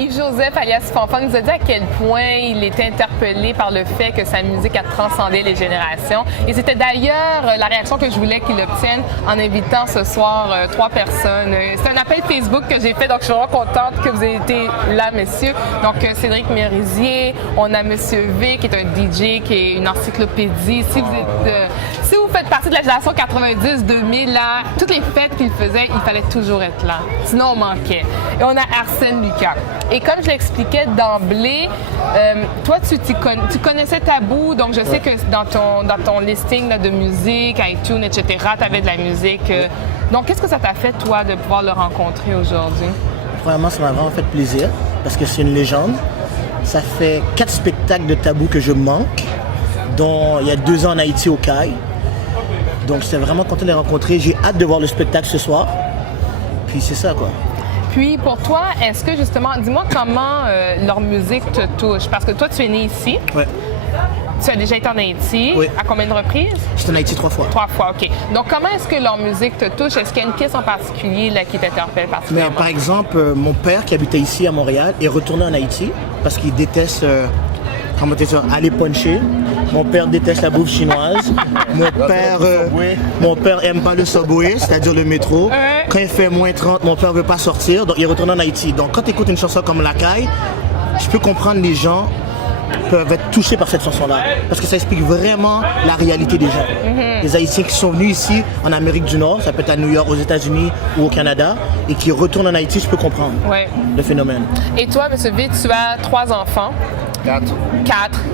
Yves-Joseph, alias Fanfan, nous a dit à quel point il était interpellé par le fait que sa musique a transcendé les générations. Et c'était d'ailleurs la réaction que je voulais qu'il obtienne en invitant ce soir 3 personnes. C'est un appel Facebook que j'ai fait, donc je suis vraiment contente que vous ayez été là, messieurs. Donc, Cédric Merisier, on a Monsieur V, qui est un DJ, qui est une encyclopédie. Si vous faites partie de la génération 90-2000, là, toutes les fêtes qu'il faisait, il fallait toujours être là. Sinon, on manquait. Et on a Arsène Lucas. Et comme je l'expliquais d'emblée, toi, tu connaissais Tabou, donc je sais que dans ton listing là, de musique, iTunes, etc., tu avais de la musique. Donc, qu'est-ce que ça t'a fait, toi, de pouvoir le rencontrer aujourd'hui? Premièrement, ça m'a vraiment fait plaisir, parce que c'est une légende. Ça fait 4 spectacles de Tabou que je manque, dont il y a 2 ans en Haïti au CAI. Donc, j'étais vraiment content de les rencontrer. J'ai hâte de voir le spectacle ce soir. Puis, c'est ça, quoi. Puis pour toi, est-ce que justement, dis-moi comment leur musique te touche? Parce que toi, tu es né ici. Oui. Tu as déjà été en Haïti. Oui. À combien de reprises? J'étais en Haïti 3 fois. 3 fois, OK. Donc comment est-ce que leur musique te touche? Est-ce qu'il y a une pièce en particulier là, qui t'interpelle particulièrement? Mais, par exemple, mon père qui habitait ici à Montréal est retourné en Haïti parce qu'il déteste aller puncher. Mon père déteste la bouffe chinoise. Mon père aime pas le subway, c'est-à-dire le métro. Quand il fait moins 30, mon père veut pas sortir, donc il retourne en Haïti. Donc quand tu écoutes une chanson comme La Caille, je peux comprendre les gens peuvent être touchés par cette chanson-là. Parce que ça explique vraiment la réalité des gens. Les Haïtiens qui sont venus ici en Amérique du Nord, ça peut être à New York, aux États-Unis ou au Canada, et qui retournent en Haïti, je peux comprendre le phénomène. Et toi, M. V, tu as 3 enfants. 4.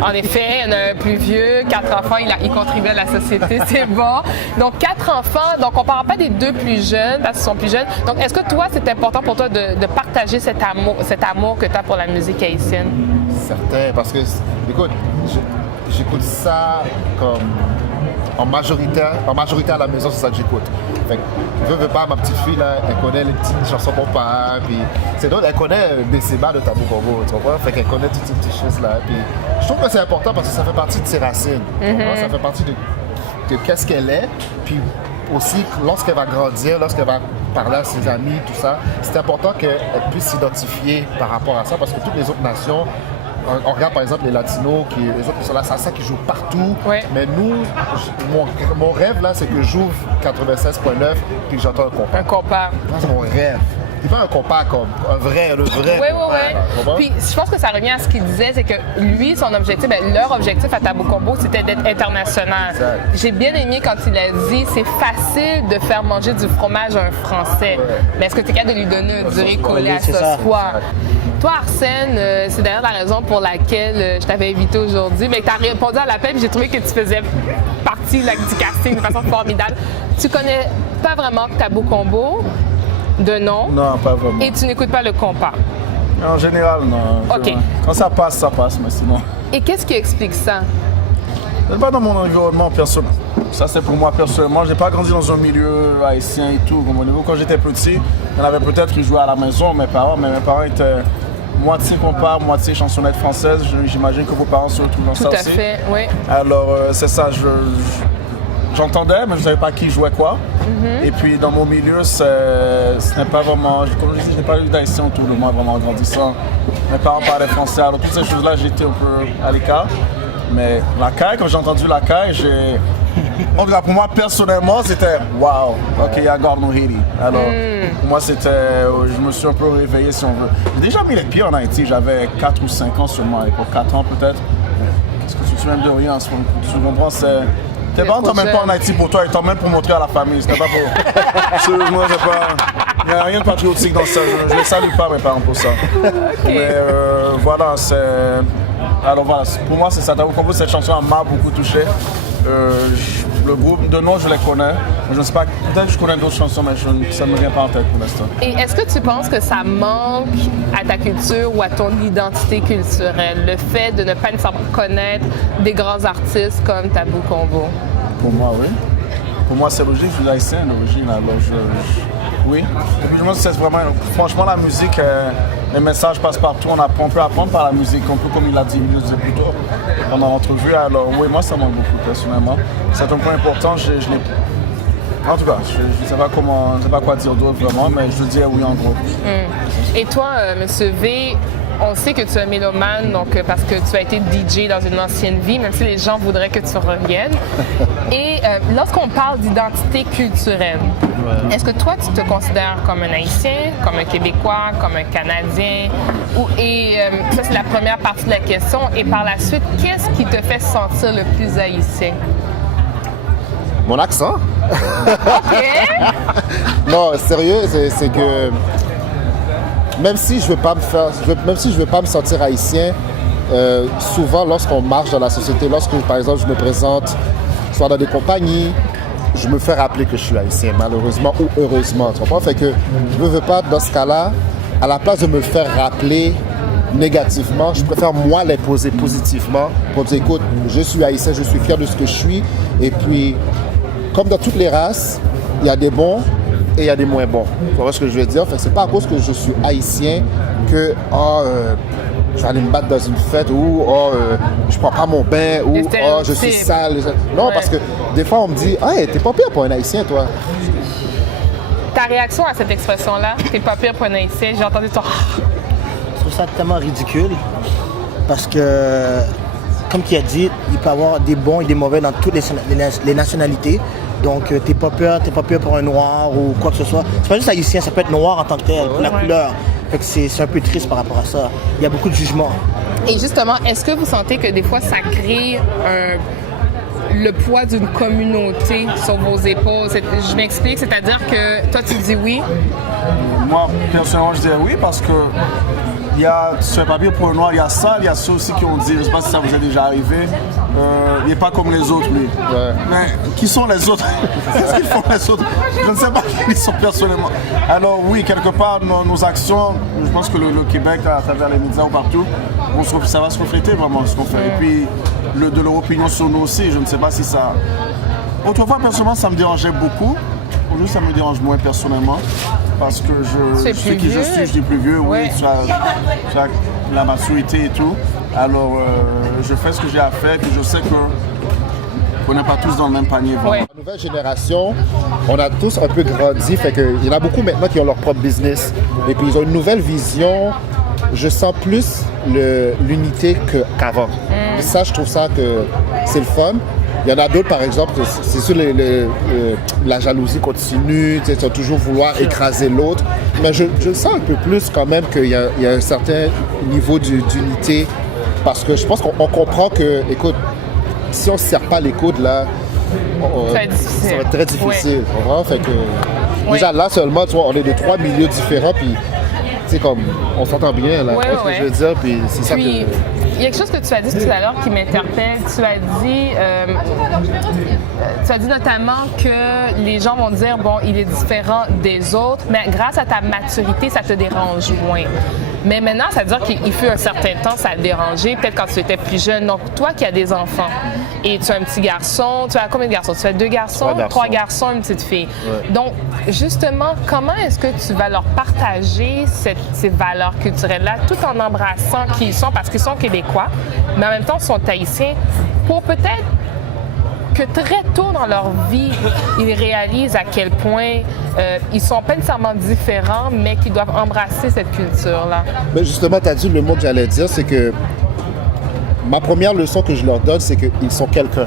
En effet, il y en a un plus vieux, 4 enfants, il contribue à la société, c'est bon. Donc 4 enfants, donc on ne parle pas des 2 plus jeunes, parce qu'ils sont plus jeunes. Donc est-ce que toi, c'est important pour toi de partager cet amour que tu as pour la musique haïtienne? Certain, parce que, écoute, j'écoute ça comme en majorité à la maison, c'est ça que j'écoute. Fait que, veux pas, ma petite fille, là, elle connaît les petites chansons qu'on parle, puis c'est d'autres, elle connaît Besseba de Tabou Combo, tu comprends? Fait qu'elle connaît toutes ces petites choses-là. Puis je trouve que c'est important parce que ça fait partie de ses racines. Ça fait partie de qu'est-ce qu'elle est. Puis aussi, lorsqu'elle va grandir, lorsqu'elle va parler à ses amis, tout ça, c'est important qu'elle puisse s'identifier par rapport à ça parce que toutes les autres nations, on regarde par exemple les Latinos, les autres qui sont là, c'est ça qui joue partout. Mais nous, mon rêve là, c'est que j'ouvre 96.9 puis que j'entends un compas. Un compas. C'est mon rêve. C'est pas un compas comme le vrai. Oui. Puis je pense que ça revient à ce qu'il disait, c'est que lui, son objectif, leur objectif à Tabou Combo, c'était d'être international. Exact. J'ai bien aimé quand il a dit, c'est facile de faire manger du fromage à un Français. Mais est-ce que tu es capable de lui donner un durée collé à ce soir? Toi, Arsène, c'est d'ailleurs la raison pour laquelle je t'avais invité aujourd'hui, mais tu as répondu à l'appel et j'ai trouvé que tu faisais partie là, du casting de façon formidable. Tu connais pas vraiment Tabou Combo de nom? Non, pas vraiment. Et tu n'écoutes pas le compas? En général, non. OK. Quand ça passe, mais sinon... Et qu'est-ce qui explique ça? C'est pas dans mon environnement personnel. Ça, c'est pour moi personnellement. J'ai pas grandi dans un milieu haïtien et tout. Comme au niveau, quand j'étais petit, il y en avait peut-être qui jouaient à la maison, mes parents, mais mes parents étaient moitié compas, moitié chansonnette française. J'imagine que vos parents se retrouvent dans ça aussi. Tout à fait, oui. Alors, c'est ça, j'entendais, mais je ne savais pas qui jouait quoi. Et puis, dans mon milieu, ce n'est pas vraiment... Comme je dis, je n'ai pas eu d'haïtien autour de moi vraiment en grandissant. Mes parents parlaient français, alors toutes ces choses-là, j'étais un peu à l'écart. Mais La Caille, quand j'ai entendu La Caille, en tout cas, pour moi, personnellement, c'était « Wow, OK, il y a Gordon Haiti ». Alors, pour moi, c'était... Je me suis un peu réveillé, si on veut. J'ai déjà mis les pieds en Haïti, j'avais 4 ou 5 ans seulement, et pour 4 ans peut-être. Qu'est-ce que tu te souviens de rien en ce moment? Tu comprends, c'est... Tes parents t'emmènent pas en Haïti pour toi, ils t'emmènent pour montrer à la famille. C'était pas pour... Sérieusement, c'est pas... Il n'y a rien de patriotique dans ça. Je ne salue pas mes parents pour ça. Mais voilà, c'est... Alors voilà, pour moi, c'est ça. Tabou Combo, cette chanson m'a beaucoup touché. Le groupe de nom, je les connais. Je ne sais pas, peut-être que je connais d'autres chansons, mais ça ne me vient pas en tête pour l'instant. Et est-ce que tu penses que ça manque à ta culture ou à ton identité culturelle, le fait de ne pas nécessairement connaître des grands artistes comme Tabou Combo? Pour moi, oui. Pour moi, c'est logique, je suis haïtien d'origine, alors oui. Et puis je pense que c'est vraiment, franchement, la musique, les messages passent partout, on peut apprendre par la musique, un peu comme il a dit plus tôt pendant l'entrevue. Alors oui, moi ça manque beaucoup personnellement. C'est un point important, En tout cas, je ne sais pas comment, je sais pas quoi dire d'autre vraiment, mais je dirais oui en gros. Et toi, Monsieur V, on sait que tu es un mélomane, donc parce que tu as été DJ dans une ancienne vie, même si les gens voudraient que tu reviennes. Et lorsqu'on parle d'identité culturelle, est-ce que toi, tu te considères comme un Haïtien, comme un Québécois, comme un Canadien? Ça, c'est la première partie de la question. Et par la suite, qu'est-ce qui te fait sentir le plus haïtien? Mon accent? OK! Non, sérieux, c'est que même si je veux pas me sentir haïtien, souvent lorsqu'on marche dans la société, lorsque par exemple je me présente soit dans des compagnies, je me fais rappeler que je suis haïtien, malheureusement ou heureusement. Tu comprends? Fait que je veux pas, dans ce cas-là, à la place de me faire rappeler négativement, je préfère moi l'imposer positivement pour dire écoute, je suis haïtien, je suis fier de ce que je suis. Et puis, comme dans toutes les races, il y a des bons et il y a des moins bons. Tu vois ce que je veux dire? Fait que c'est pas à cause que je suis haïtien que je vais aller me battre dans une fête ou je prends pas mon bain ou je suis sale. Non, parce que des fois on me dit hey, t'es pas pire pour un haïtien, toi. Ta réaction à cette expression-là, t'es pas pire pour un haïtien, j'ai entendu ça. Je trouve ça tellement ridicule parce que, comme il a dit, il peut y avoir des bons et des mauvais dans toutes les nationalités. Donc, t'es pas peur pour un noir ou quoi que ce soit. C'est pas juste haïtien, ça peut être noir en tant que tel, pour la couleur. Fait que c'est un peu triste par rapport à ça. Il y a beaucoup de jugements. Et justement, est-ce que vous sentez que des fois, ça crée le poids d'une communauté sur vos épaules? Je m'explique, c'est-à-dire que toi, tu dis oui? Moi, personnellement, je dirais oui parce que il y a sur un papier pour un noir, il y a ça, il y a ceux aussi qui ont dit, je ne sais pas si ça vous est déjà arrivé, il n'est pas comme les autres, lui. Ouais. Mais qui sont les autres? Qu'est-ce qu'ils font les autres? Je ne sais pas qui ils sont personnellement. Alors oui, quelque part, nos actions, je pense que le Québec, à travers les médias ou partout, ça va se refléter vraiment ce qu'on fait. Et puis, de leur opinion sur nous aussi, je ne sais pas si ça... Autrefois, personnellement, ça me dérangeait beaucoup. Aujourd'hui, ça me dérange moins personnellement. Parce que je sais qui je suis, je dis plus vieux, oui, tu as la maturité et tout. Alors, je fais ce que j'ai à faire et je sais qu'on n'est pas tous dans le même panier. Ouais. La nouvelle génération, on a tous un peu grandi, fait qu'il y en a beaucoup maintenant qui ont leur propre business. Et puis, ils ont une nouvelle vision. Je sens plus l'unité qu'avant. Et ça, je trouve ça que c'est le fun. Il y en a d'autres, par exemple, c'est sûr, la jalousie continue, ils vont toujours vouloir écraser l'autre. Mais je sens un peu plus quand même qu'il y a un certain niveau d'unité. Parce que je pense qu'on comprend que, écoute, si on ne se serre pas les coudes, là, ça va être très difficile. Ouais. Fait que, déjà là seulement, tu vois, on est de 3 milieux différents, puis comme on s'entend bien, là, ce que je veux dire, puis c'est ça que... Il y a quelque chose que tu as dit tout à l'heure qui m'interpelle. Tu as dit notamment que les gens vont dire, bon, il est différent des autres, mais grâce à ta maturité, ça te dérange moins. Mais maintenant, ça veut dire qu'il fut un certain temps, ça a dérangé, peut-être quand tu étais plus jeune. Donc, toi qui as des enfants et tu as un petit garçon, tu as combien de garçons? Tu as 2 garçons? 3 garçons, une petite fille. Ouais. Donc, justement, comment est-ce que tu vas leur partager ces valeurs culturelles-là tout en embrassant qui ils sont, parce qu'ils sont québécois, mais en même temps, ils sont haïtiens, pour peut-être que très tôt dans leur vie, ils réalisent à quel point ils sont pas nécessairement différents, mais qu'ils doivent embrasser cette culture-là. Mais justement, tu as dit le mot que j'allais dire, c'est que ma première leçon que je leur donne, c'est qu'ils sont quelqu'un.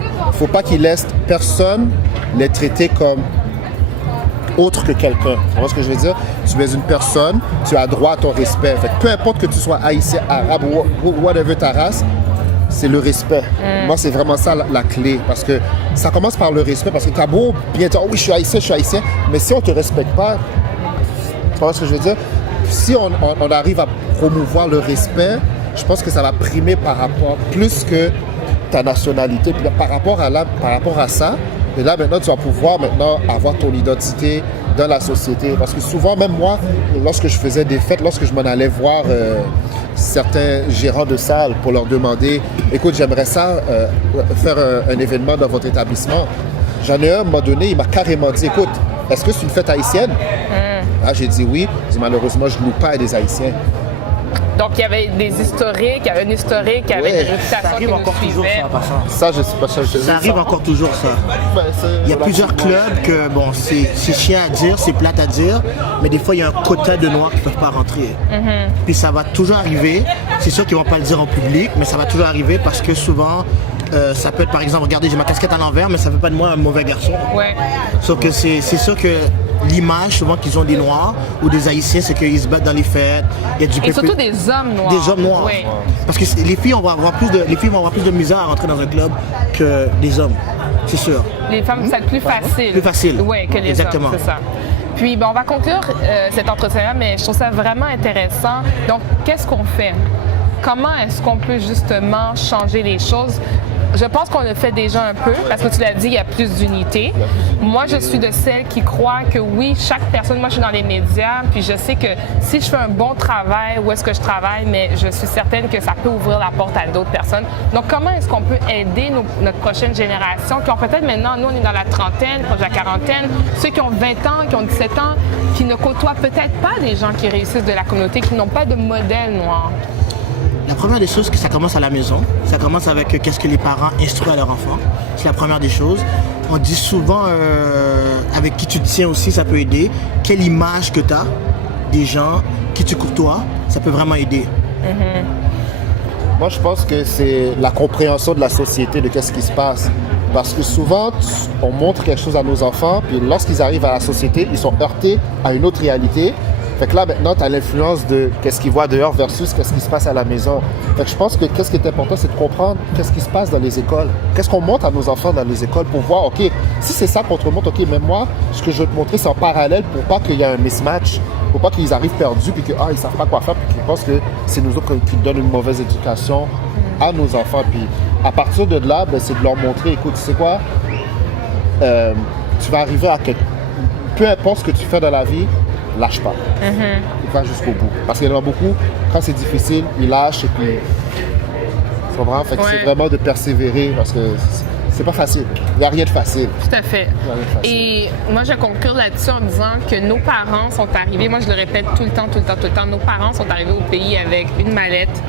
Il ne faut pas qu'ils laissent personne les traiter comme autre que quelqu'un. Tu vois ce que je veux dire? Tu es une personne, tu as droit à ton respect. Fait que peu importe que tu sois haïtien, arabe ou whatever ta race, c'est le respect. Moi, c'est vraiment ça la clé. Parce que ça commence par le respect. Parce que t'as beau bien dire, oh oui, je suis haïtien. Mais si on ne te respecte pas, tu vois ce que je veux dire? Si on arrive à promouvoir le respect, je pense que ça va primer par rapport, plus que ta nationalité. Puis par rapport à ça, et là, maintenant, tu vas pouvoir avoir ton identité dans la société. Parce que souvent, même moi, lorsque je faisais des fêtes, lorsque je m'en allais voir certains gérants de salles pour leur demander « Écoute, j'aimerais ça faire un événement dans votre établissement. » J'en ai un, à un moment donné, il m'a carrément dit « Écoute, est-ce que c'est une fête haïtienne? » Ah, j'ai dit oui. J'ai dit « Malheureusement, je ne loue pas à des Haïtiens. » Donc, il y avait des historiques, il y avait un historique avec Ouais. des réputations Ça qui arrive nous encore toujours, suivaient. ça, en passant. Ça, je sais pas. Ça arrive encore toujours, ça. Il y a plusieurs clubs que, bon, c'est chiant à dire, c'est plate à dire, mais des fois, il y a un quota de noirs qui ne peuvent pas rentrer. Puis ça va toujours arriver. C'est sûr qu'ils ne vont pas le dire en public, mais ça va toujours arriver parce que souvent, ça peut être, par exemple, regardez, j'ai ma casquette à l'envers, mais ça ne fait pas de moi un mauvais garçon. Ouais. Sauf que c'est sûr que l'image, souvent, qu'ils ont des Noirs ou des Haïtiens, c'est qu'ils se battent dans les fêtes. Il y a du Et surtout des hommes noirs. des hommes noirs. Oui. Parce que les filles vont avoir plus de misère à rentrer dans un club que les hommes, c'est sûr. Les femmes, c'est plus facile. Plus facile. Oui, que les Exactement. hommes, c'est ça. Puis, bon, on va conclure cet entretien-là, mais je trouve ça vraiment intéressant. Donc, qu'est-ce qu'on fait? Comment est-ce qu'on peut justement changer les choses? Je pense qu'on le fait déjà un peu, parce que tu l'as dit, il y a plus d'unité. Moi, je suis de celles qui croient que oui, chaque personne, moi je suis dans les médias, puis je sais que si je fais un bon travail, où est-ce que je travaille, mais je suis certaine que ça peut ouvrir la porte à d'autres personnes. Donc, comment est-ce qu'on peut aider notre prochaine génération, qui ont peut-être maintenant, nous on est dans la trentaine, proche de la quarantaine, ceux qui ont 20 ans, qui ont 17 ans, qui ne côtoient peut-être pas des gens qui réussissent de la communauté, qui n'ont pas de modèle noir. La première des choses, c'est que ça commence à la maison. Ça commence avec qu'est-ce que les parents instruisent à leurs enfants. C'est la première des choses. On dit souvent, avec qui tu te tiens aussi, ça peut aider. Quelle image que tu as des gens, qui tu côtoies, ça peut vraiment aider. Moi, je pense que c'est la compréhension de la société, de qu'est-ce qui se passe. Parce que souvent, on montre quelque chose à nos enfants, puis lorsqu'ils arrivent à la société, ils sont heurtés à une autre réalité. Fait que là, maintenant, tu as l'influence de qu'est-ce qu'ils voient dehors versus qu'est-ce qui se passe à la maison. Fait que je pense que qu'est-ce qui est important, c'est de comprendre qu'est-ce qui se passe dans les écoles. Qu'est-ce qu'on montre à nos enfants dans les écoles pour voir, OK, si c'est ça qu'on te montre, OK, mais moi, ce que je veux te montrer, c'est en parallèle pour pas qu'il y ait un mismatch, pour pas qu'ils arrivent perdus puis qu'ils ne savent pas quoi faire puis qu'ils pensent que c'est nous autres qui donnent une mauvaise éducation à nos enfants. Puis à partir de là, ben, c'est de leur montrer, écoute, tu sais quoi, tu vas arriver à quelque... Peu importe ce que tu fais dans la vie, lâche pas. Tu vas jusqu'au bout. Parce qu'il y en a beaucoup, quand c'est difficile, ils lâchent et puis... Tu comprends? Fait que c'est vraiment de persévérer parce que c'est pas facile. Il n'y a rien de facile. Tout à fait. Et moi, je conclure là-dessus en disant que nos parents sont arrivés, moi je le répète tout le temps, nos parents sont arrivés au pays avec une mallette,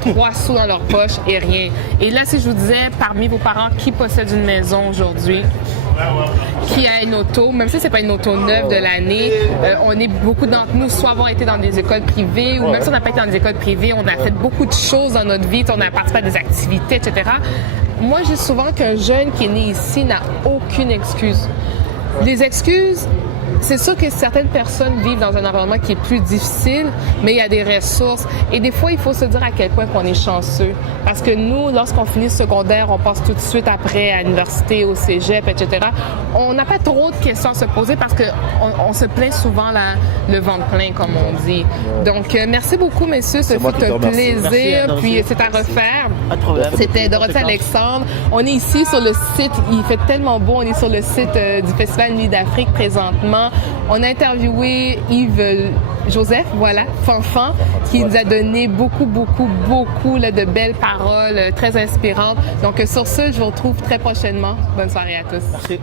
3 sous dans leur poche et rien. Et là, si je vous disais, parmi vos parents, qui possède une maison aujourd'hui? Qui a une auto, même si c'est pas une auto neuve de l'année, on est beaucoup d'entre nous soit avoir été dans des écoles privées ou même si on n'a pas été dans des écoles privées, on a fait beaucoup de choses dans notre vie, on a participé à des activités, etc. Moi, je dis souvent qu'un jeune qui est né ici n'a aucune excuse. Les excuses, c'est sûr que certaines personnes vivent dans un environnement qui est plus difficile, mais il y a des ressources. Et des fois, il faut se dire à quel point on est chanceux. Parce que nous, lorsqu'on finit le secondaire, on passe tout de suite après à l'université, au cégep, etc. On n'a pas trop de questions à se poser parce qu'on se plaint souvent le ventre plein, comme on dit. Donc, merci beaucoup, messieurs. Ce fut un plaisir. Puis, c'est à refaire. Pas de problème. C'était Dorothée Alexandre. On est ici sur le site. Il fait tellement beau. On est sur le site du Festival Nuit d'Afrique présentement. On a interviewé Yves Joseph, voilà, Fanfan, qui nous a donné beaucoup là, de belles paroles très inspirantes. Donc, sur ce, je vous retrouve très prochainement. Bonne soirée à tous. Merci.